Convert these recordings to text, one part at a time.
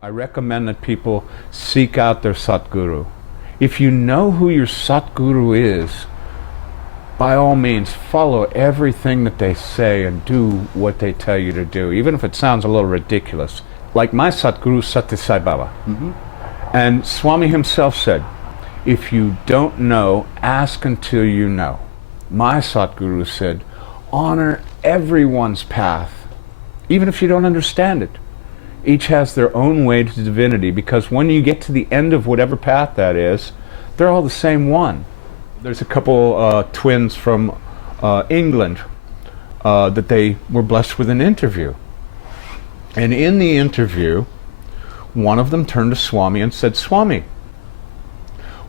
I recommend that people seek out their satguru. If you know who your satguru is, by all means follow everything that they say and do what they tell you to do, even if it sounds a little ridiculous. Like my satguru, Sathya Sai Baba. And Swami himself said, if you don't know, ask until you know. My satguru said, honor everyone's path, even if you don't understand it. Each has their own way to divinity, because when you get to the end of whatever path that is, they're all the same one. There's a couple twins from England that they were blessed with an interview. And in the interview, one of them turned to Swami and said, Swami,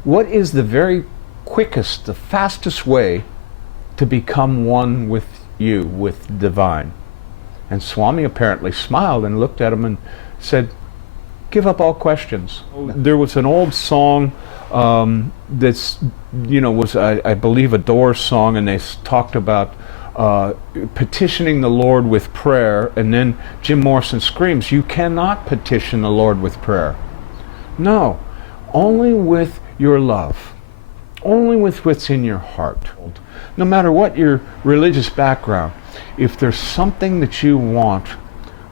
what is the very quickest, the fastest way to become one with you, with divine? And Swami apparently smiled and looked at him and said, give up all questions. There was an old song that's, was, I believe, a Doors song, and they talked about petitioning the Lord with prayer, and then Jim Morrison screams, you cannot petition the Lord with prayer. No, only with your love, only with what's in your heart. No matter what your religious background, if there's something that you want,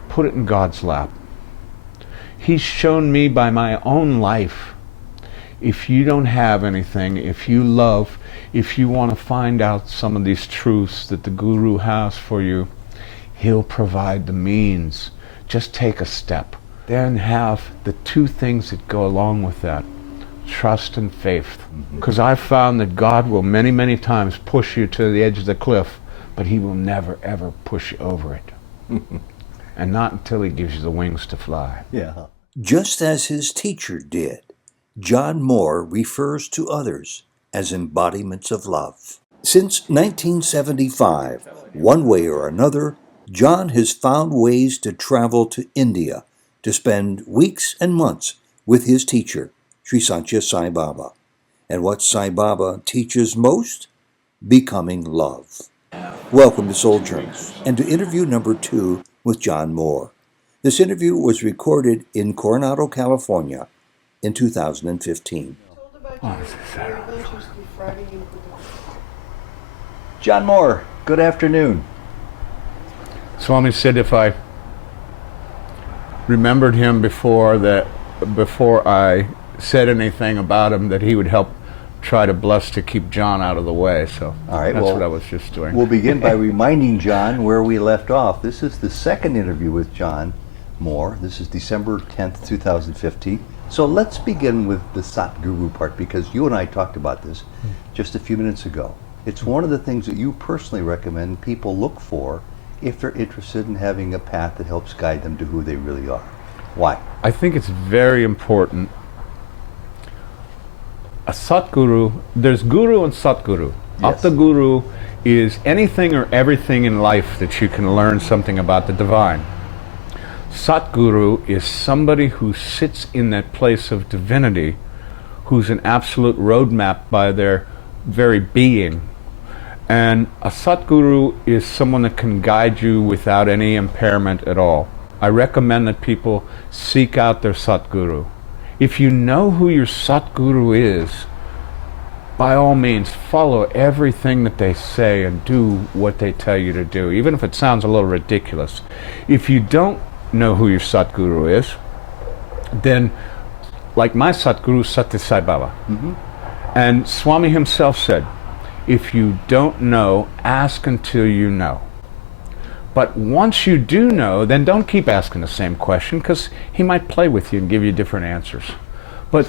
put it in God's lap. He's shown me by my own life, if you don't have anything, if you love, if you want to find out some of these truths that the Guru has for you, he'll provide the means. Just take a step. Then have the two things that go along with that, trust and faith. Because I've found that God will many, many times push you to the edge of the cliff, but he will never, ever push you over it. And not until he gives you the wings to fly. Yeah. Just as his teacher did, John Moore refers to others as embodiments of love. Since 1975, one way or another, John has found ways to travel to India to spend weeks and months with his teacher, Sri Sathya Sai Baba. And what Sai Baba teaches most? Becoming love. Welcome to Souljourns, and to interview number 2 with John Moore. This interview was recorded in Coronado, California in 2015. John Moore, good afternoon. Swami said if I remembered him before I said anything about him, that he would help try to bless to keep John out of the way. So all right, that's what I was just doing. We'll begin by reminding John where we left off. This is the second interview with John Moore. This is December 10th, 2015. So let's begin with the Satguru part, because you and I talked about this just a few minutes ago. It's one of the things that you personally recommend people look for if they're interested in having a path that helps guide them to who they really are. Why? I think it's very important. A Satguru, there's Guru and Satguru. Yes. Guru is anything or everything in life that you can learn something about the divine. Satguru is somebody who sits in that place of divinity, who's an absolute roadmap by their very being. And a Satguru is someone that can guide you without any impairment at all. I recommend that people seek out their Satguru. If you know who your Satguru is, by all means follow everything that they say and do what they tell you to do, even if it sounds a little ridiculous. If you don't know who your Satguru is, then like my Satguru, Sathya Sai Baba. And Swami himself said, if you don't know, ask until you know. But once you do know, then don't keep asking the same question, because he might play with you and give you different answers. But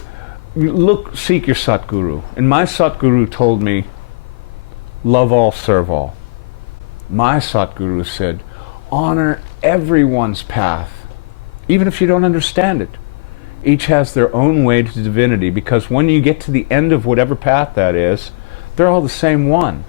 seek your Satguru. And my Satguru told me, love all, serve all. My Satguru said, honor everyone's path, even if you don't understand it. Each has their own way to divinity, because when you get to the end of whatever path that is, they're all the same one.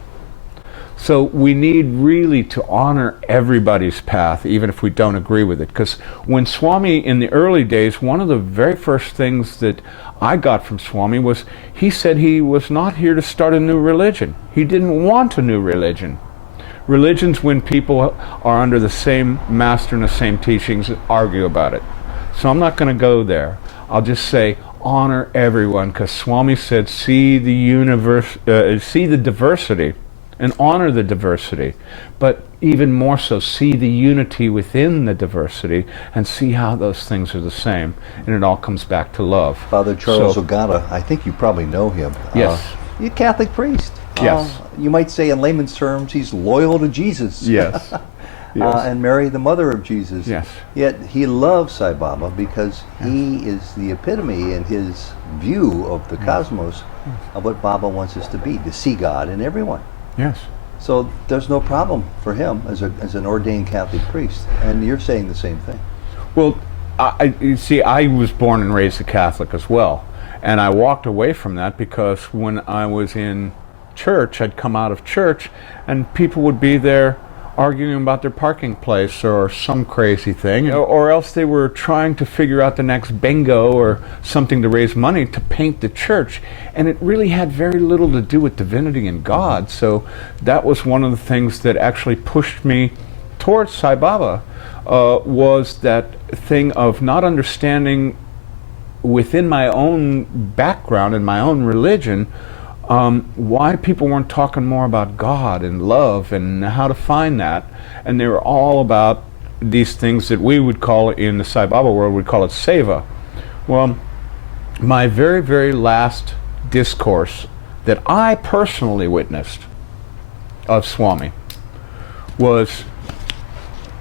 So we need really to honor everybody's path, even if we don't agree with it. Because when Swami, in the early days, one of the very first things that I got from Swami was, he said he was not here to start a new religion. He didn't want a new religion. Religions, when people are under the same master and the same teachings, argue about it. So I'm not going to go there. I'll just say honor everyone, because Swami said see the universe, see the diversity and honor the diversity, but even more so see the unity within the diversity and see how those things are the same, and it all comes back to love. Father Charles Ogata, I think you probably know him. Yes. He's a Catholic priest. Yes. You might say in layman's terms he's loyal to Jesus. Yes. Yes. And Mary, the mother of Jesus. Yes. Yet he loves Sai Baba because he is the epitome in his view of the cosmos of what Baba wants us to be, to see God in everyone. Yes. So there's no problem for him as an ordained Catholic priest. And you're saying the same thing. Well, you see, I was born and raised a Catholic as well. And I walked away from that because when I was in church, I'd come out of church and people would be there arguing about their parking place or some crazy thing, or else they were trying to figure out the next bingo or something to raise money to paint the church, and it really had very little to do with divinity and God. So that was one of the things that actually pushed me towards Sai Baba, was that thing of not understanding within my own background and my own religion why people weren't talking more about God and love and how to find that. And they were all about these things that we would call, in the Sai Baba world, we'd call it seva. Well, my very, very last discourse that I personally witnessed of Swami was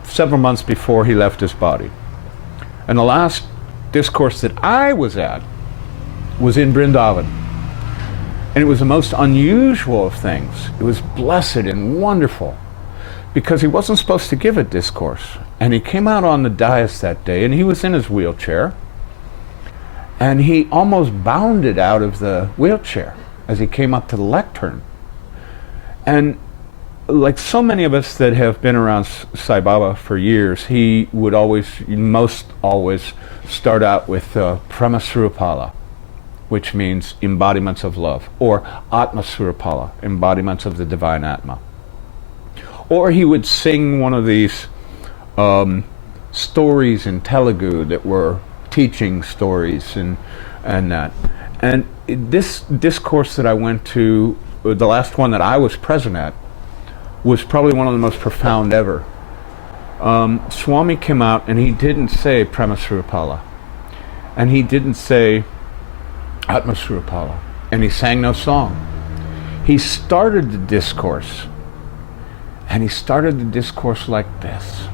several months before he left his body. And the last discourse that I was at was in Vrindavan. And it was the most unusual of things. It was blessed and wonderful because he wasn't supposed to give a discourse. And he came out on the dais that day, and he was in his wheelchair, and he almost bounded out of the wheelchair as he came up to the lectern. And like so many of us that have been around Sai Baba for years, he would most always start out with Prema-surapala, which means embodiments of love, or Atma-surapala, embodiments of the divine Atma. Or he would sing one of these stories in Telugu that were teaching stories and that. And this discourse that I went to, the last one that I was present at, was probably one of the most profound ever. Swami came out and he didn't say Prema-surapala, and he didn't say Atma-surapala, and he sang no song. He started the discourse, and he started the discourse like this.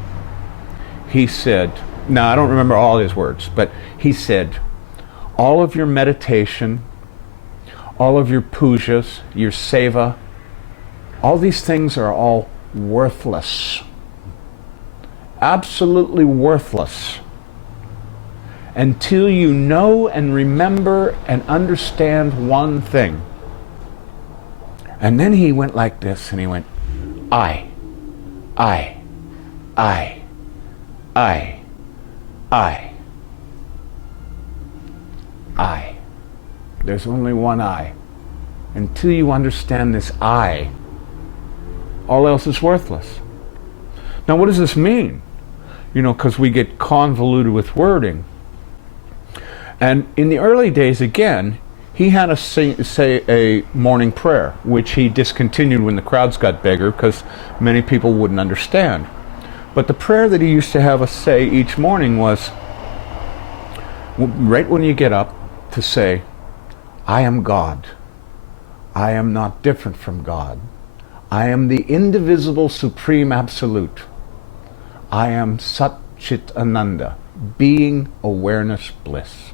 He said, now I don't remember all his words, but he said, all of your meditation, all of your pujas, your seva, all these things are all worthless. Absolutely worthless. Until you know and remember and understand one thing. And then he went like this, and he went, I. There's only one I. Until you understand this I, all else is worthless. Now what does this mean? You know, because we get convoluted with wording. And in the early days, again, he had to say a morning prayer, which he discontinued when the crowds got bigger because many people wouldn't understand. But the prayer that he used to have us say each morning was, right when you get up, to say, I am God. I am not different from God. I am the indivisible supreme absolute. I am Sat Chit Ananda, being, awareness, bliss.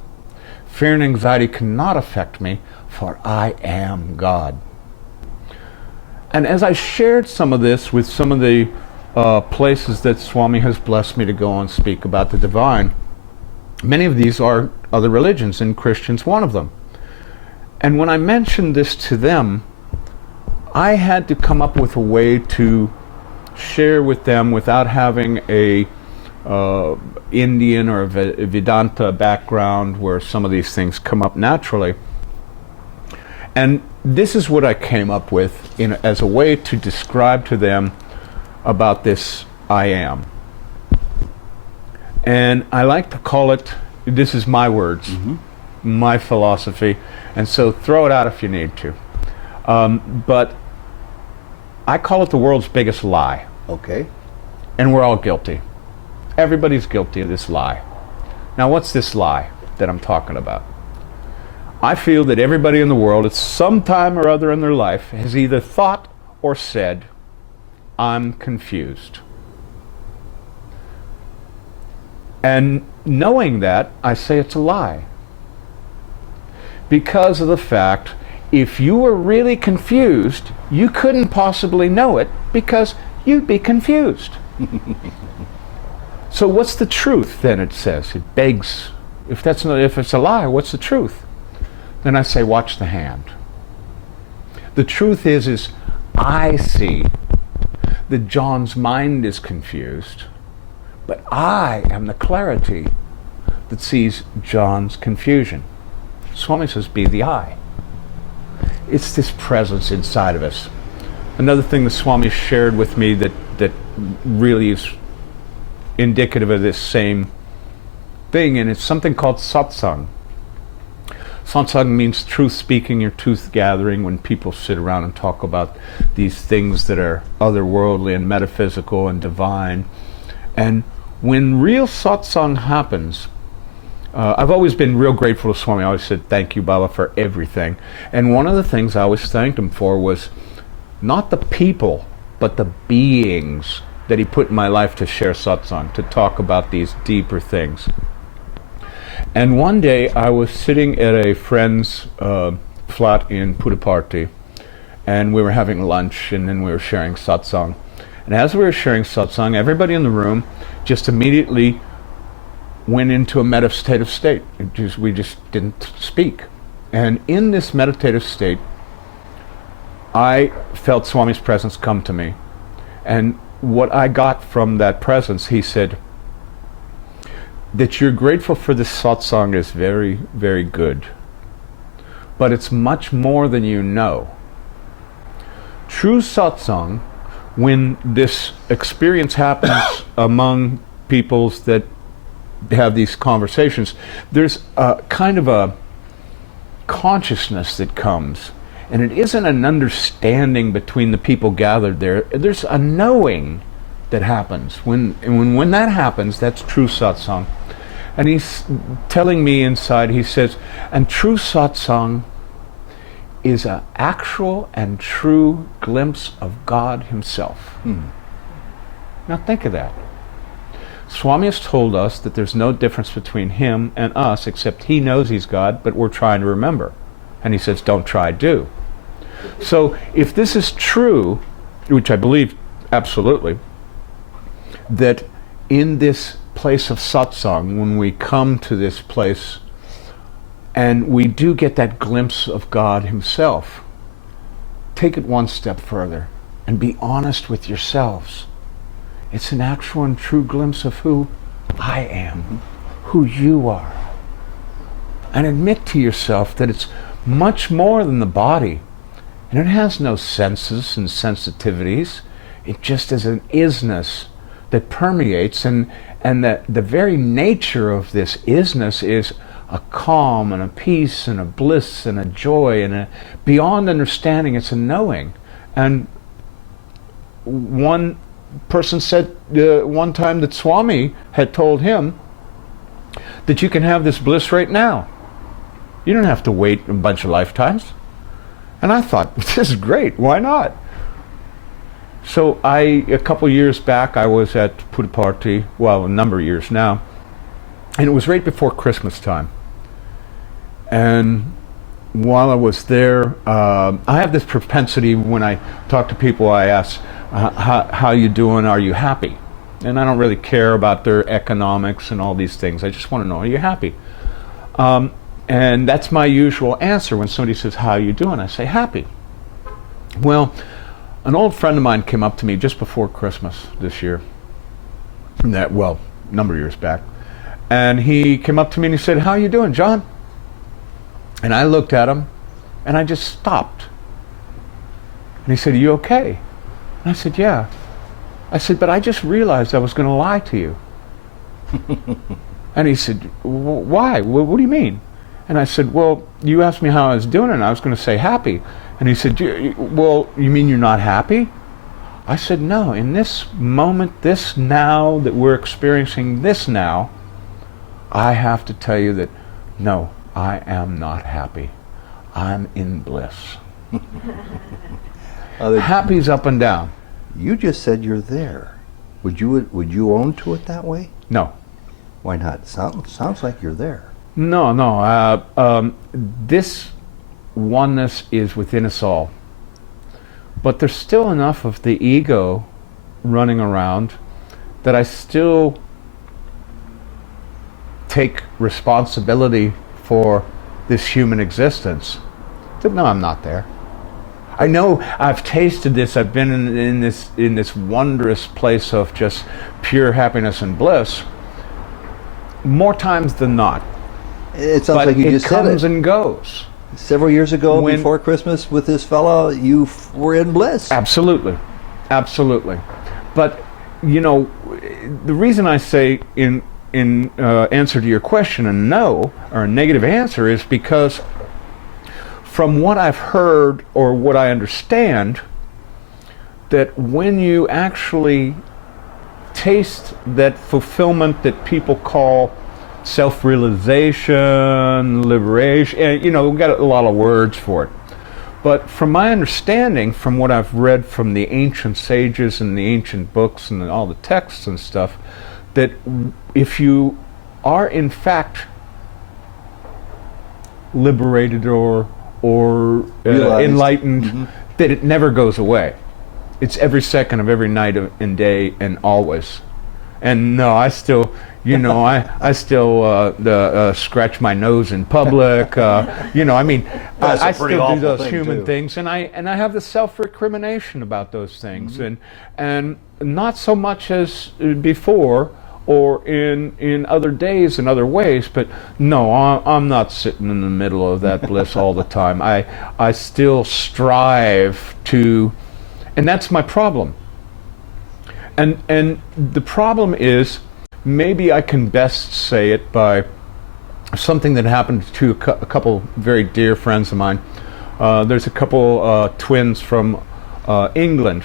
Fear and anxiety cannot affect me, for I am God. And as I shared some of this with some of the places that Swami has blessed me to go and speak about the divine, many of these are other religions, and Christian's one of them. And when I mentioned this to them, I had to come up with a way to share with them without having a Indian or a Vedanta background where some of these things come up naturally. And this is what I came up with as a way to describe to them about this I am. And I like to call it, this is my words, my philosophy, and so throw it out if you need to. But I call it the world's biggest lie. Okay. And we're all guilty. Everybody's guilty of this lie. Now, what's this lie that I'm talking about? I feel that everybody in the world at some time or other in their life has either thought or said, I'm confused. And knowing that, I say it's a lie. Because of the fact, if you were really confused, you couldn't possibly know it because you'd be confused. So what's the truth then, it says? It begs, if it's a lie, what's the truth? Then I say, watch the hand. The truth is I see that John's mind is confused, but I am the clarity that sees John's confusion. Swami says, be the I. It's this presence inside of us. Another thing the Swami shared with me that really is indicative of this same thing, and it's something called satsang. Satsang means truth speaking or truth gathering, when people sit around and talk about these things that are otherworldly and metaphysical and divine. And when real satsang happens, I've always been real grateful to Swami. I always said, thank you, Baba, for everything. And one of the things I always thanked him for was not the people, but the beings that he put in my life to share satsang, to talk about these deeper things. And one day I was sitting at a friend's flat in Puttaparthi, and we were having lunch, and then we were sharing satsang. And as we were sharing satsang, everybody in the room just immediately went into a meditative state. We just didn't speak. And in this meditative state, I felt Swami's presence come to me. And what I got from that presence, he said, that you're grateful for this satsang is very, very good. But it's much more than you know. True satsang, when this experience happens among peoples that have these conversations, there's a kind of a consciousness that comes. And it isn't an understanding between the people gathered there. There's a knowing that happens. When that happens, that's true satsang. And he's telling me inside, he says, and true satsang is an actual and true glimpse of God himself. Now think of that. Swami has told us that there's no difference between him and us, except he knows he's God, but we're trying to remember. And he says, don't try, do. So if this is true, which I believe absolutely, that in this place of satsang, when we come to this place and we do get that glimpse of God himself, take it one step further and be honest with yourselves. It's an actual and true glimpse of who I am, who you are. And admit to yourself that it's much more than the body. And it has no senses and sensitivities. It just is an isness that permeates, and that the very nature of this isness is a calm and a peace and a bliss and a joy and a beyond understanding. It's a knowing. And one person said one time that Swami had told him that you can have this bliss right now. You don't have to wait a bunch of lifetimes. And I thought, this is great, why not? So a couple years back, I was at Puttaparthi, well, a number of years now, and it was right before Christmas time. And while I was there, I have this propensity when I talk to people, I ask, how you doing, are you happy? And I don't really care about their economics and all these things, I just want to know, are you happy? And that's my usual answer when somebody says, how are you doing? I say, happy. Well, an old friend of mine came up to me just before Christmas this year, a number of years back, and he came up to me and he said, how are you doing, John? And I looked at him and I just stopped. And he said, are you okay? And I said, yeah. I said, but I just realized I was going to lie to you. And he said, why? What do you mean? And I said, well, you asked me how I was doing, and I was going to say happy. And he said, well, you mean you're not happy? I said, no, in this moment, this now that we're experiencing this now, I have to tell you that, no, I am not happy. I'm in bliss. Happy's up and down. You just said you're there. Would you own to it that way? No. Why not? Sounds like you're there. No. This oneness is within us all. But there's still enough of the ego running around that I still take responsibility for this human existence. But no, I'm not there. I know I've tasted this. I've been in this wondrous place of just pure happiness and bliss more times than not. It sounds like you just said it. It comes and goes. Several years ago, before Christmas, with this fellow, you were in bliss. Absolutely. But the reason I say in answer to your question a no or a negative answer is because from what I've heard or what I understand, that when you actually taste that fulfillment that people call self-realization, liberation, we've got a lot of words for it. But from my understanding, from what I've read from the ancient sages and the ancient books and all the texts and stuff, that if you are in fact liberated or enlightened, that it never goes away. It's every second of every night and day and always. And no, I still, I still scratch my nose in public. I still do those human things, and I have the self-recrimination about those things, and not so much as before or in other days and other ways, but no, I'm not sitting in the middle of that bliss all the time. I still strive to, and that's my problem. And the problem is, maybe I can best say it by something that happened to a couple very dear friends of mine. There's a couple twins from England,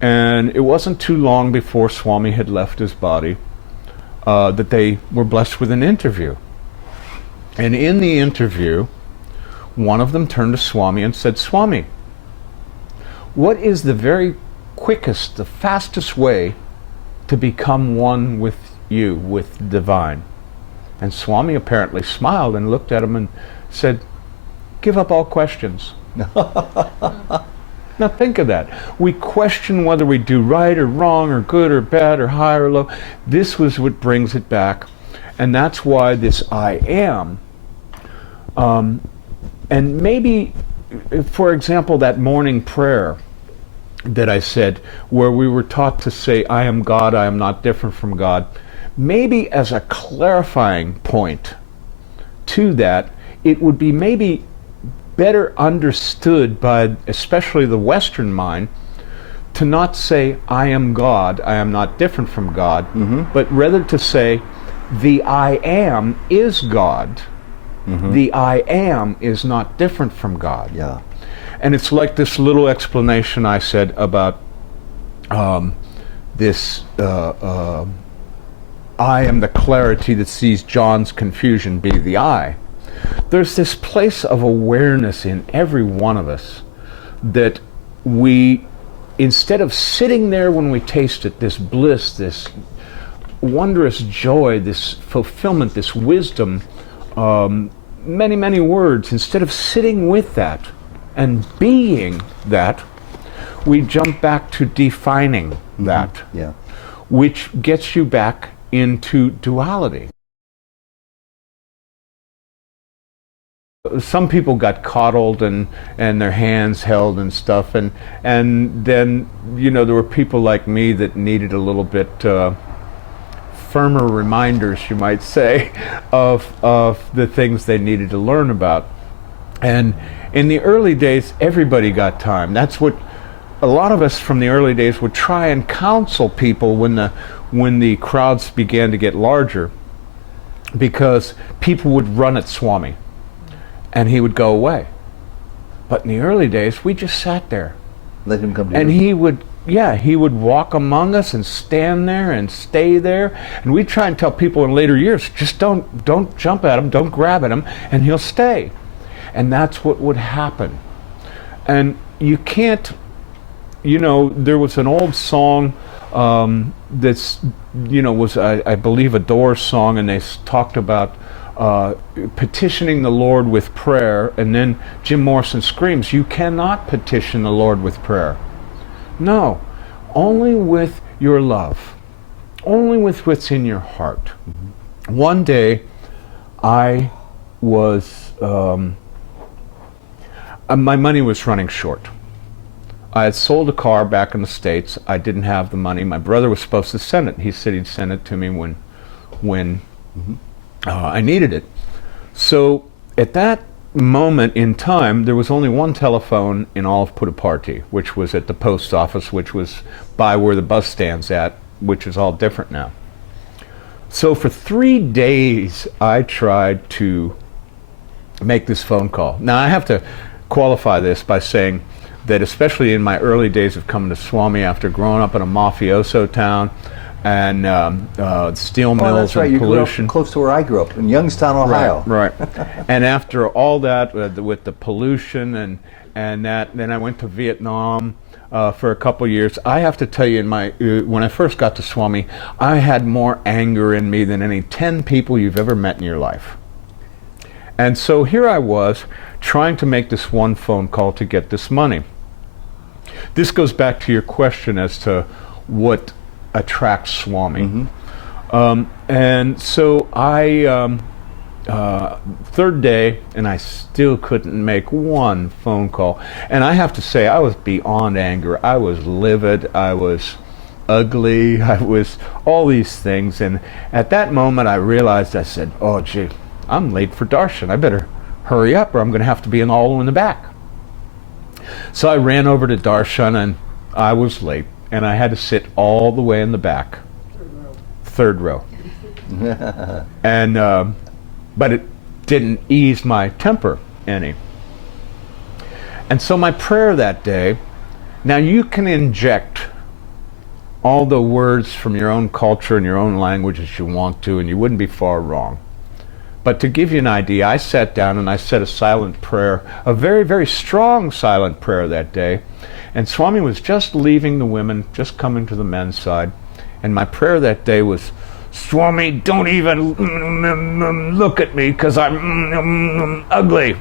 and it wasn't too long before Swami had left his body that they were blessed with an interview. And in the interview, one of them turned to Swami and said, Swami, what is the very quickest, the fastest way to become one with you, with the divine? And Swami apparently smiled and looked at him and said, give up all questions. Now think of that. We question whether we do right or wrong or good or bad or high or low. This was what brings it back. And that's why this I am. And maybe, for example, that morning prayer that I said, where we were taught to say, I am God, I am not different from God. Maybe as a clarifying point to that, it would be maybe better understood by especially the Western mind to not say, I am God, I am not different from God, but rather to say, the I am is God. The I am is not different from God. Yeah. And it's like this little explanation I said about this, I am the clarity that sees John's confusion be the I. There's this place of awareness in every one of us that we, instead of sitting there when we taste it, this bliss, this wondrous joy, this fulfillment, this wisdom, many, many words, instead of sitting with that and being that, we jump back to defining that, which gets you back into duality. Some people got coddled and their hands held and stuff, and then there were people like me that needed a little bit firmer reminders, you might say, of the things they needed to learn about. And in the early days, everybody got time. That's what a lot of us from the early days would try and counsel people when the crowds began to get larger, because people would run at Swami and he would go away. But in the early days, we just sat there. Let him come to And you. he would walk among us and stand there and stay there. And we try and tell people in later years, just don't jump at him, don't grab at him, and he'll stay. And that's what would happen. And you can't, there was an old song that's, was, I believe, a Doors song, and they talked about petitioning the Lord with prayer, and then Jim Morrison screams, you cannot petition the Lord with prayer. No, only with your love, only with what's in your heart. Mm-hmm. One day, I was, my money was running short. I had sold a car back in the States. I didn't have the money. My brother was supposed to send it. He said he'd send it to me when mm-hmm. I needed it. So at that moment in time, there was only one telephone in all of Puttaparthi, which was at the post office, which was by where the bus stand's at, which is all different now. So for 3 days, I tried to make this phone call. Now I have to qualify this by saying that especially in my early days of coming to Swami after growing up in a mafioso town, and steel mills right. and You pollution. grew up close to where I grew up, in Youngstown, Ohio. Right. And after all that, with the pollution and that, then I went to Vietnam for a couple years. I have to tell you, when I first got to Swami, I had more anger in me than any 10 people you've ever met in your life. And so here I was, trying to make this one phone call to get this money. This goes back to your question as to what attracts Swami. Mm-hmm. And so I, third day, and I still couldn't make one phone call. And I have to say, I was beyond anger. I was livid. I was ugly. I was all these things. And at that moment, I realized, I said, oh, gee, I'm late for darshan. I better hurry up or I'm going to have to be all in the back. So I ran over to darshan, and I was late. And I had to sit all the way in the back, third row. And but it didn't ease my temper any. And so my prayer that day, now you can inject all the words from your own culture and your own language as you want to, and you wouldn't be far wrong. But to give you an idea, I sat down and I said a silent prayer, a very, very strong silent prayer that day. And Swami was just leaving the women, just coming to the men's side. And my prayer that day was, Swami, don't even look at me because I'm ugly.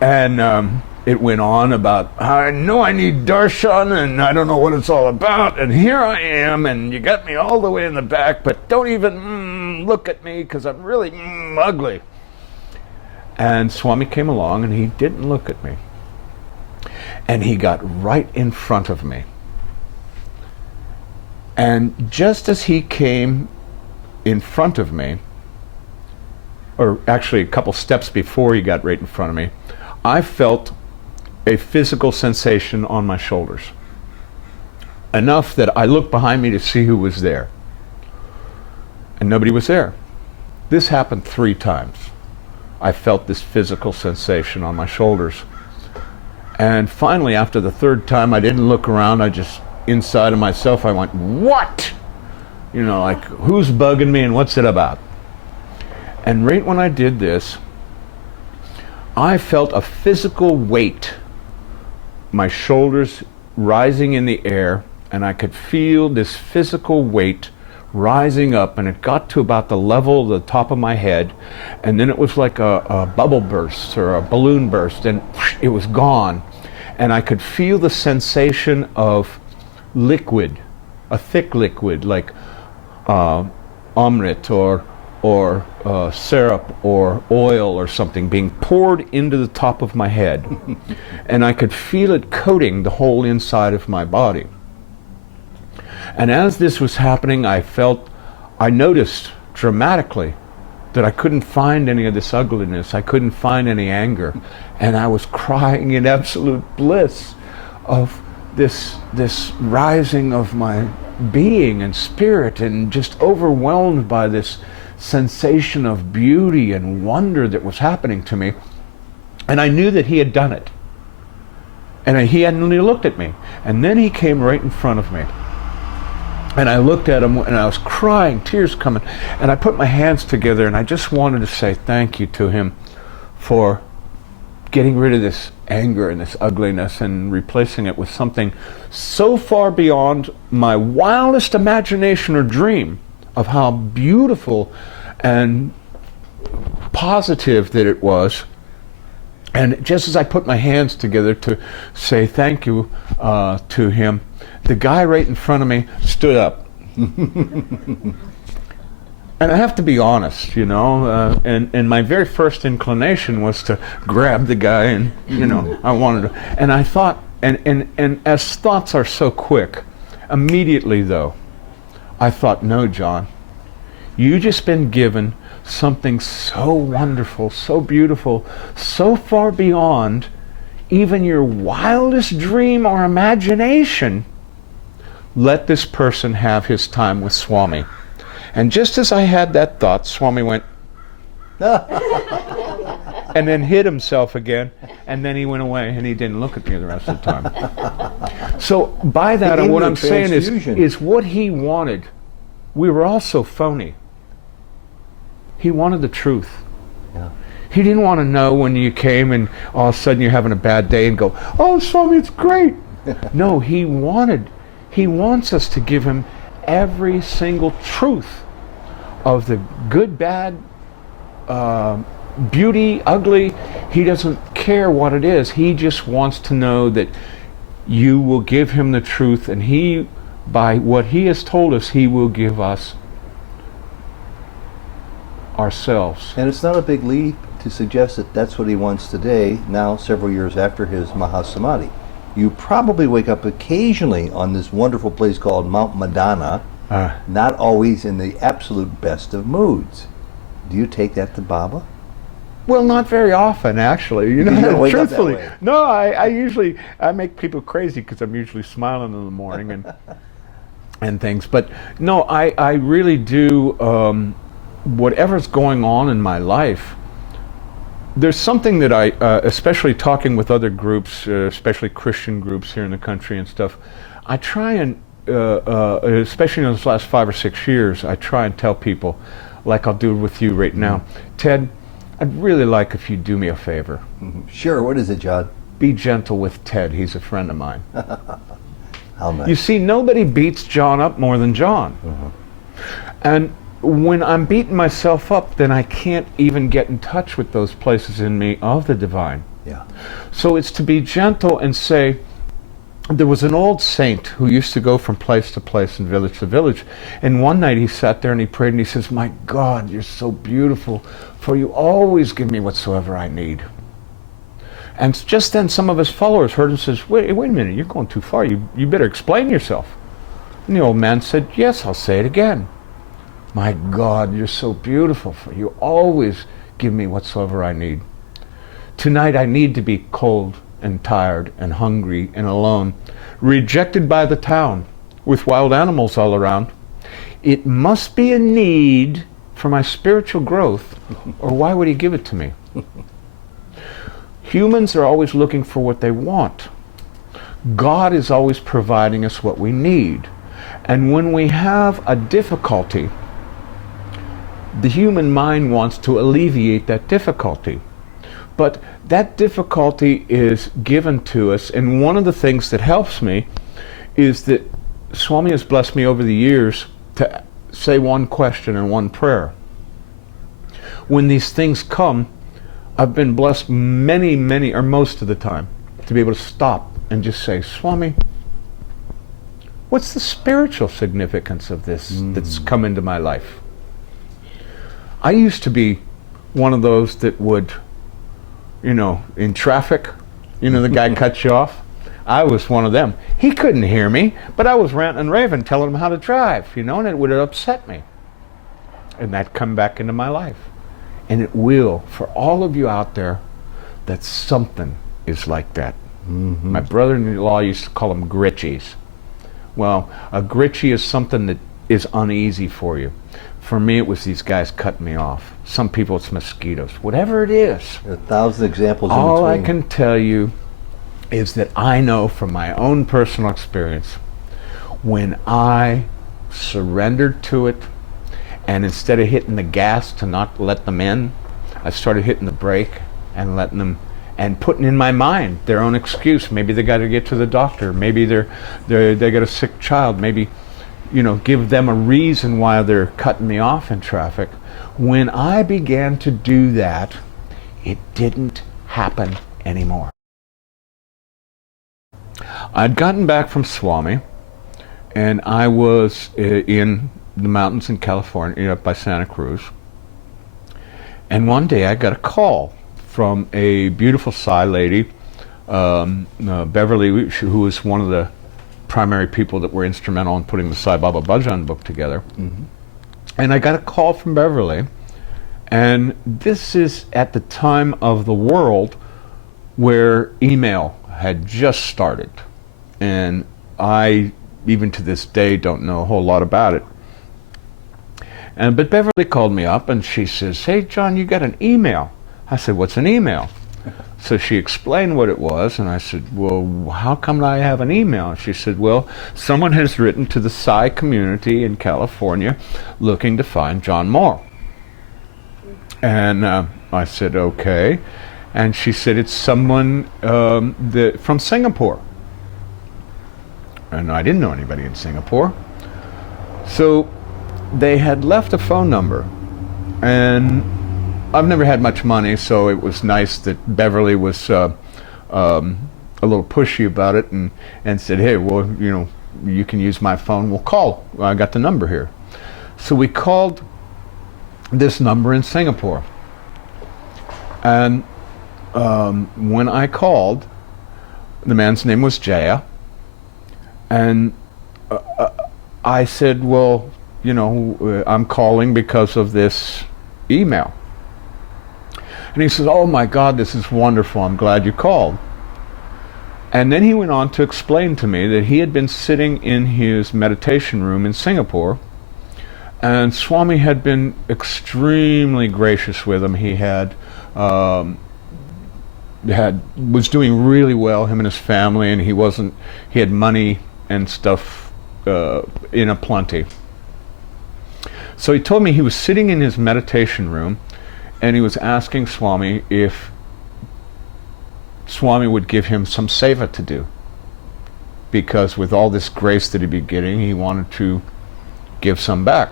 And it went on about, I know I need darshan and I don't know what it's all about. And here I am and you got me all the way in the back, but don't even look at me because I'm really ugly. And Swami came along and he didn't look at me. And he got right in front of me. And just as he came in front of me, or actually a couple steps before he got right in front of me, I felt a physical sensation on my shoulders. Enough that I looked behind me to see who was there. And nobody was there. This happened 3 times. I felt this physical sensation on my shoulders. And finally, after the 3rd time, I didn't look around. I just, inside of myself, I went, what? Like, who's bugging me and what's it about? And right when I did this, I felt a physical weight, my shoulders rising in the air, and I could feel this physical weight rising up, and it got to about the level of the top of my head, and then it was like a bubble burst or a balloon burst, and it was gone. And I could feel the sensation of liquid, a thick liquid like amrit or syrup or oil or something being poured into the top of my head. And I could feel it coating the whole inside of my body. And as this was happening, I noticed dramatically that I couldn't find any of this ugliness. I couldn't find any anger. And I was crying in absolute bliss. of this rising of my being and spirit, and just overwhelmed by this sensation of beauty and wonder that was happening to me. And I knew that he had done it. And he hadn't looked at me. And then he came right in front of me. And I looked at him, and I was crying, tears coming. And I put my hands together, and I just wanted to say thank you to him for getting rid of this anger and this ugliness and replacing it with something so far beyond my wildest imagination or dream of how beautiful and positive that it was. And just as I put my hands together to say thank you to him, the guy right in front of me stood up. And I have to be honest, and my very first inclination was to grab the guy, and I wanted to. And I thought, and as thoughts are so quick, immediately though, I thought, no, John, you just been given something so wonderful, so beautiful, so far beyond even your wildest dream or imagination. Let this person have his time with Swami. And just as I had that thought, Swami went and then hid himself again, and then he went away, and he didn't look at me the rest of the time. So by that, what I'm saying is what he wanted. We were all so phony. He wanted the truth. Yeah. He didn't want to know when you came and all of a sudden you're having a bad day and go, oh, Swami, it's great. No, he wants us to give him every single truth of the good, bad, beauty, ugly. He doesn't care what it is. He just wants to know that you will give him the truth, and he, by what he has told us, he will give us ourselves. And it's not a big leap to suggest that that's what he wants today, now several years after his Mahasamadhi. You probably wake up occasionally on this wonderful place called Mount Madonna, not always in the absolute best of moods. Do you take that to Baba? Well, not very often, actually. You don't wake up that truthfully. way. No, I usually make people crazy because I'm usually smiling in the morning and things. But no, I really do. Whatever's going on in my life, there's something that I, especially talking with other groups, especially Christian groups here in the country and stuff, I try and, especially in those last 5 or 6 years, I try and tell people, like I'll do with you right now, Ted, I'd really like if you'd do me a favor. Sure, what is it, John? Be gentle with Ted, he's a friend of mine. How nice. You see, nobody beats John up more than John. And when I'm beating myself up, then I can't even get in touch with those places in me of the divine. Yeah. So it's to be gentle and say, there was an old saint who used to go from place to place and village to village, and one night he sat there and he prayed and he says, my God, you're so beautiful, for you always give me whatsoever I need. And just then some of his followers heard him says, wait a minute, you're going too far, you better explain yourself. And the old man said, yes, I'll say it again. My God, you're so beautiful, for you always give me whatsoever I need. Tonight I need to be cold and tired and hungry and alone, rejected by the town, with wild animals all around. It must be a need for my spiritual growth, or why would he give it to me? Humans are always looking for what they want. God is always providing us what we need. And when we have a difficulty, the human mind wants to alleviate that difficulty. But that difficulty is given to us, and one of the things that helps me is that Swami has blessed me over the years to say one question and one prayer. When these things come, I've been blessed many, or most of the time, to be able to stop and just say, Swami, what's the spiritual significance of this that's come into my life? I used to be one of those that would, in traffic, the guy cuts you off. I was one of them. He couldn't hear me, but I was ranting and raving, telling him how to drive, and it would have upset me. And that come back into my life. And it will, for all of you out there, that something is like that. My brother-in-law used to call them gritchies. Well, a gritchy is something that is uneasy for you. For me, it was these guys cutting me off. Some people, it's mosquitoes. Whatever it is. There are 1,000 examples in All between. I can tell you is that I know from my own personal experience, when I surrendered to it, and instead of hitting the gas to not let them in, I started hitting the brake and letting them, and putting in my mind their own excuse. Maybe they got to get to the doctor. Maybe they got a sick child. Maybe, give them a reason why they're cutting me off in traffic. When I began to do that, it didn't happen anymore. I'd gotten back from Swami, and I was in the mountains in California, up by Santa Cruz. And one day I got a call from a beautiful Sai lady, Beverly, who was one of the primary people that were instrumental in putting the Sai Baba Bhajan book together. And I got a call from Beverly, and this is at the time of the world where email had just started. And I, even to this day, don't know a whole lot about it. But Beverly called me up and she says, "Hey, John, you got an email." I said, "What's an email?" So she explained what it was, and I said, "Well, how come I have an email?" She said, "Well, someone has written to the Sai community in California looking to find John Moore." And I said, "Okay." And she said, "It's someone from Singapore." And I didn't know anybody in Singapore. So they had left a phone number, and I've never had much money, so it was nice that Beverly was a little pushy about it and said, "Hey, well, you can use my phone. We'll call. I got the number here." So we called this number in Singapore. And when I called, the man's name was Jaya, and I said, "Well, I'm calling because of this email." And he says, "Oh my God, this is wonderful. I'm glad you called." And then he went on to explain to me that he had been sitting in his meditation room in Singapore, and Swami had been extremely gracious with him. He was doing really well, him and his family, and he had money and stuff in a plenty. So he told me he was sitting in his meditation room, and he was asking Swami if Swami would give him some seva to do, because with all this grace that he'd be getting, he wanted to give some back.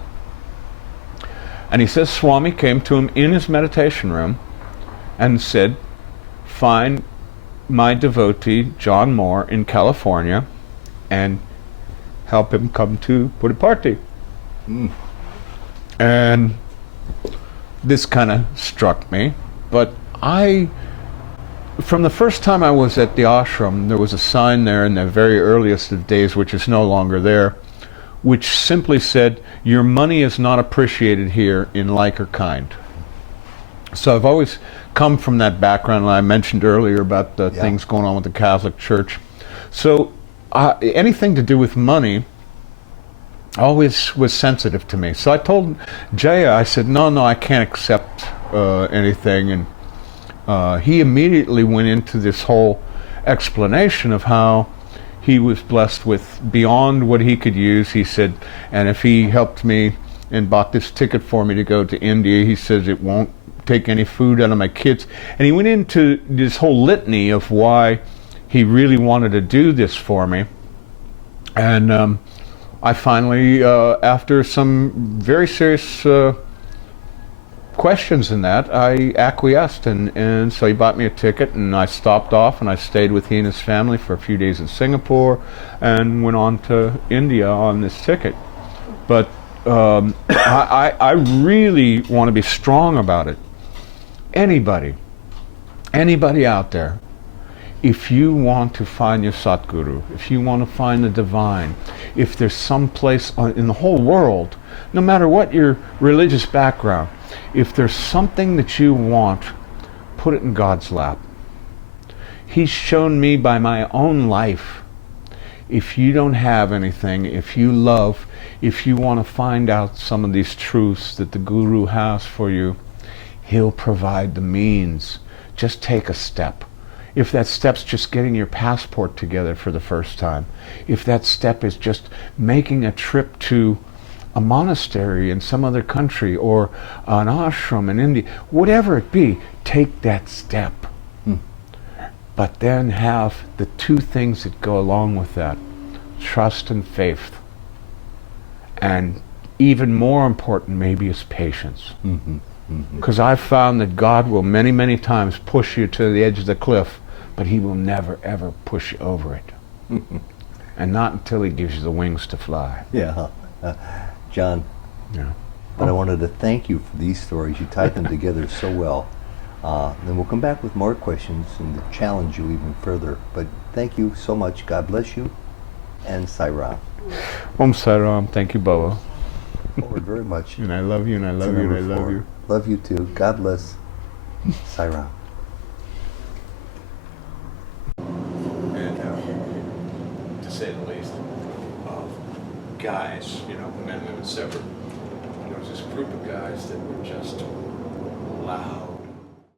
And he says Swami came to him in his meditation room and said, "Find my devotee John Moore in California and help him come to Puttaparthi." And this kind of struck me, but from the first time I was at the ashram, there was a sign there in the very earliest of days, which is no longer there, which simply said, "Your money is not appreciated here in like or kind." So I've always come from that background, and I mentioned earlier about the things going on with the Catholic Church. So anything to do with money always was sensitive to me. So I told Jaya, I said, no, I can't accept anything. And he immediately went into this whole explanation of how he was blessed with beyond what he could use. He said, and if he helped me and bought this ticket for me to go to India, he says it won't take any food out of my kids. And he went into this whole litany of why he really wanted to do this for me. And I finally, after some very serious questions in that, I acquiesced, and so he bought me a ticket, and I stopped off, and I stayed with he and his family for a few days in Singapore, and went on to India on this ticket. But I really want to be strong about it. Anybody out there, if you want to find your satguru, if you want to find the divine, if there's some place in the whole world, no matter what your religious background, if there's something that you want, put it in God's lap. He's shown me by my own life, if you don't have anything, if you love, if you want to find out some of these truths that the Guru has for you, he'll provide the means. Just take a step. If that step's just getting your passport together for the first time, if that step is just making a trip to a monastery in some other country or an ashram in India, whatever it be, take that step. But then have the two things that go along with that, trust and faith. And even more important maybe is patience. Because I've found that God will many, many times push you to the edge of the cliff, but he will never, ever push you over it. And not until he gives you the wings to fly. Yeah. John, Yeah. but I wanted to thank you for these stories. You tied them together so well. Then we'll come back with more questions and to challenge you even further. But thank you so much. God bless you. And Sai Ram. Om Sai Ram. Thank you, Baba. Forward very much. And I love you, and I love you, and I love you. Love you too. God bless. Sai Ram. And to say the least, guys, men, women, separate. There was this group of guys that were just loud,